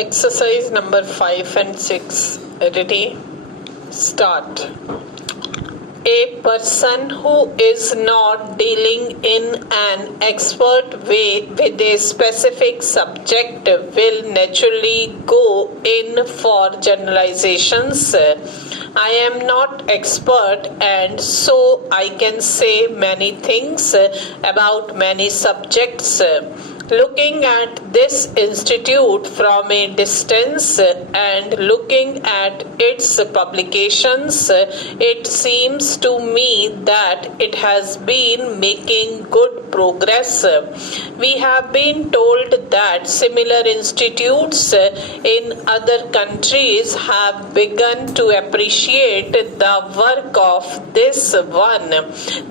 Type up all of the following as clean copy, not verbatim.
Exercise number 5 and 6. Ready? Start. A person who is not dealing in an expert way with a specific subject will naturally go in for generalizations. I am not expert and so I can say many things about many subjects. Looking at this institute from a distance and looking at its publications, it seems to me that it has been making good progress. We have been told that similar institutes in other countries have begun to appreciate the work of this one.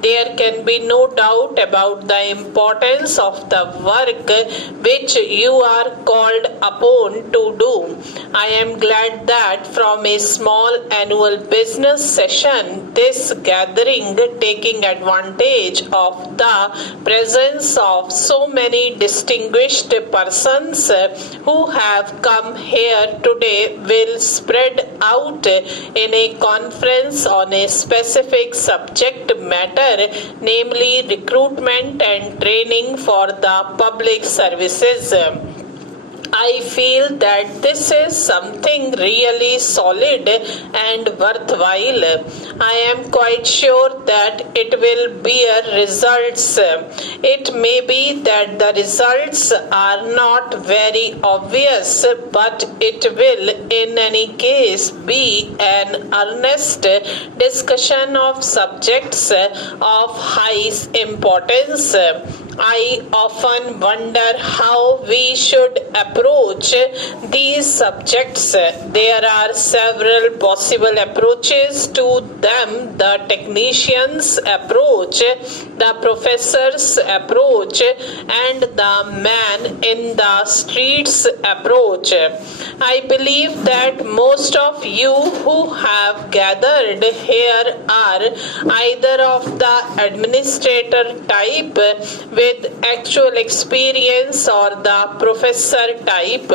There can be no doubt about the importance of the work which you are called upon to do. I am glad that from a small annual business session, this gathering, taking advantage of the presence of so many distinguished persons who have come here today, will spread out in a conference on a specific subject matter, namely recruitment and training for the public services. I feel that this is something really solid and worthwhile. I am quite sure that it will bear results. It may be that the results are not very obvious, but it will in any case be an earnest discussion of subjects of high importance. I often wonder how we should approach these subjects. There are several possible approaches to them: the technician's approach, the professor's approach, and the man in the streets approach. I believe that most of you who have gathered here are either of the administrator type with actual experience or the professor type.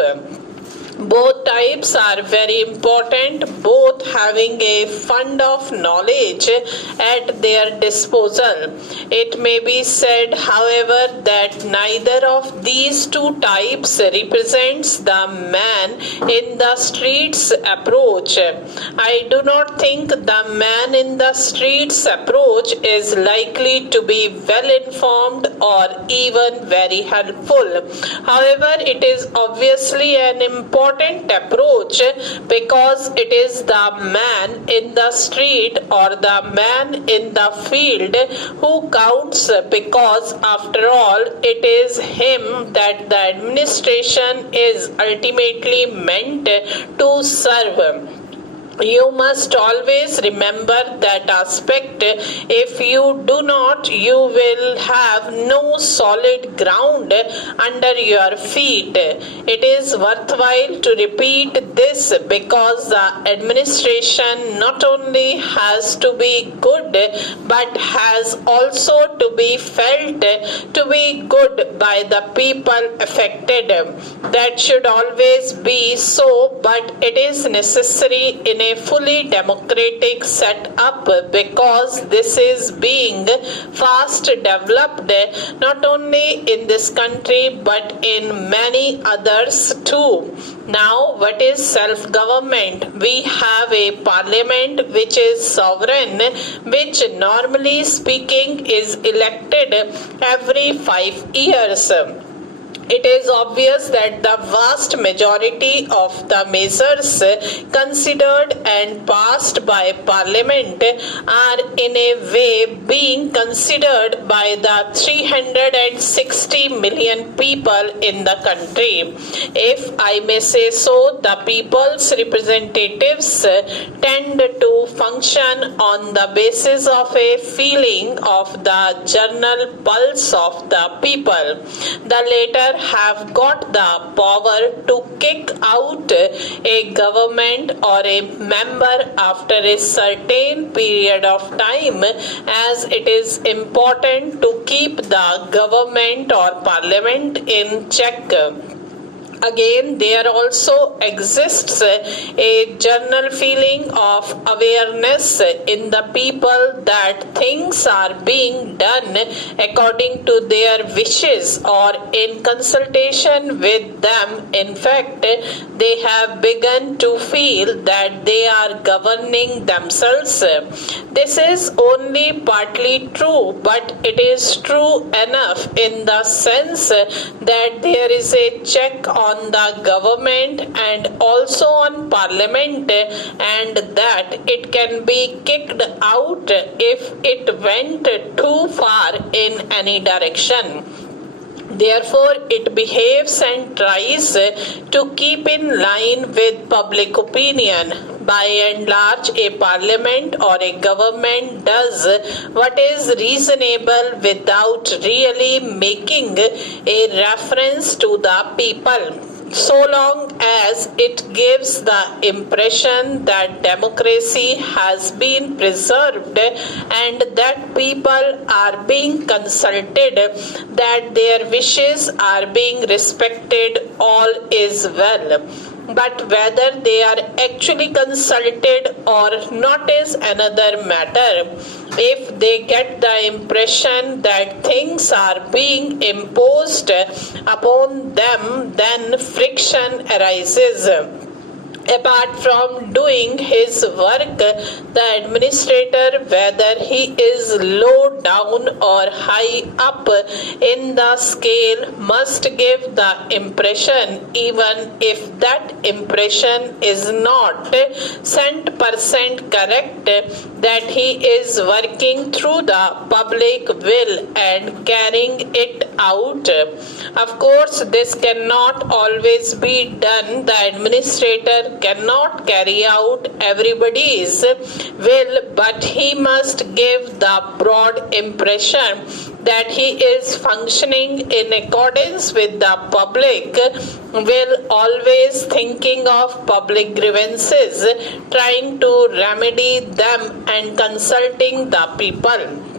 Both types are very important, both having a fund of knowledge at their disposal. It may be said, however, that neither of these two types represents the man in the streets approach. I do not think the man in the streets approach is likely to be well informed or even very helpful. However, it is obviously an important approach because it is the man in the street or the man in the field who counts, because after all it is him that the administration is ultimately meant to serve. You must always remember that aspect. If you do not, you will have no solid ground under your feet. It is worthwhile to repeat this because the administration not only has to be good but has also to be felt to be good by the people affected. That should always be so, but it is necessary in a fully democratic setup because this is being fast developed not only in this country but in many others too. Now, what is self-government? We have a parliament which is sovereign, which normally speaking is elected every 5 years. It is obvious that the vast majority of the measures considered and passed by Parliament are in a way being considered by the 360 million people in the country. If I may say so, the people's representatives tend to function on the basis of a feeling of the general pulse of the people. The later have got the power to kick out a government or a member after a certain period of time, as it is important to keep the government or parliament in check. Again, there also exists a general feeling of awareness in the people that things are being done according to their wishes or in consultation with them. In fact, they have begun to feel that they are governing themselves. This is only partly true, but it is true enough in the sense that there is a check on the government and also on parliament, and that it can be kicked out if it went too far in any direction. Therefore, it behaves and tries to keep in line with public opinion. By and large, a parliament or a government does what is reasonable without really making a reference to the people, so long as it gives the impression that democracy has been preserved and that people are being consulted, that their wishes are being respected, all is well. But whether they are actually consulted or not is another matter. If they get the impression that things are being imposed upon them, then friction arises. Apart from doing his work, the administrator, whether he is low down or high up in the scale, must give the impression, even if that impression is not 100% correct, that he is working through the public will and carrying it out. Of course, this cannot always be done. The administrator cannot carry out everybody's will, but he must give the broad impression that he is functioning in accordance with the public will, always thinking of public grievances, trying to remedy them and consulting the people.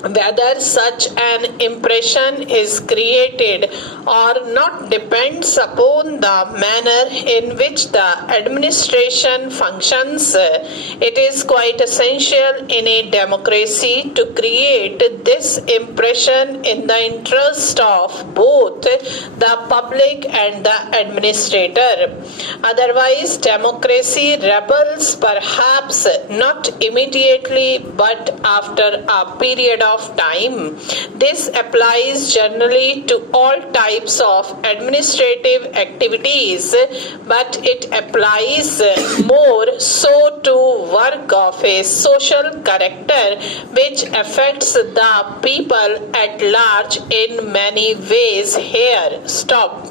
Whether such an impression is created or not depends upon the manner in which the administration functions. It is quite essential in a democracy to create this impression in the interest of both the public and the administrator. Otherwise, democracy rebels, perhaps not immediately, but after a period of time. This applies generally to all types of administrative activities, but it applies more so to work of a social character which affects the people at large in many ways. Here, stop.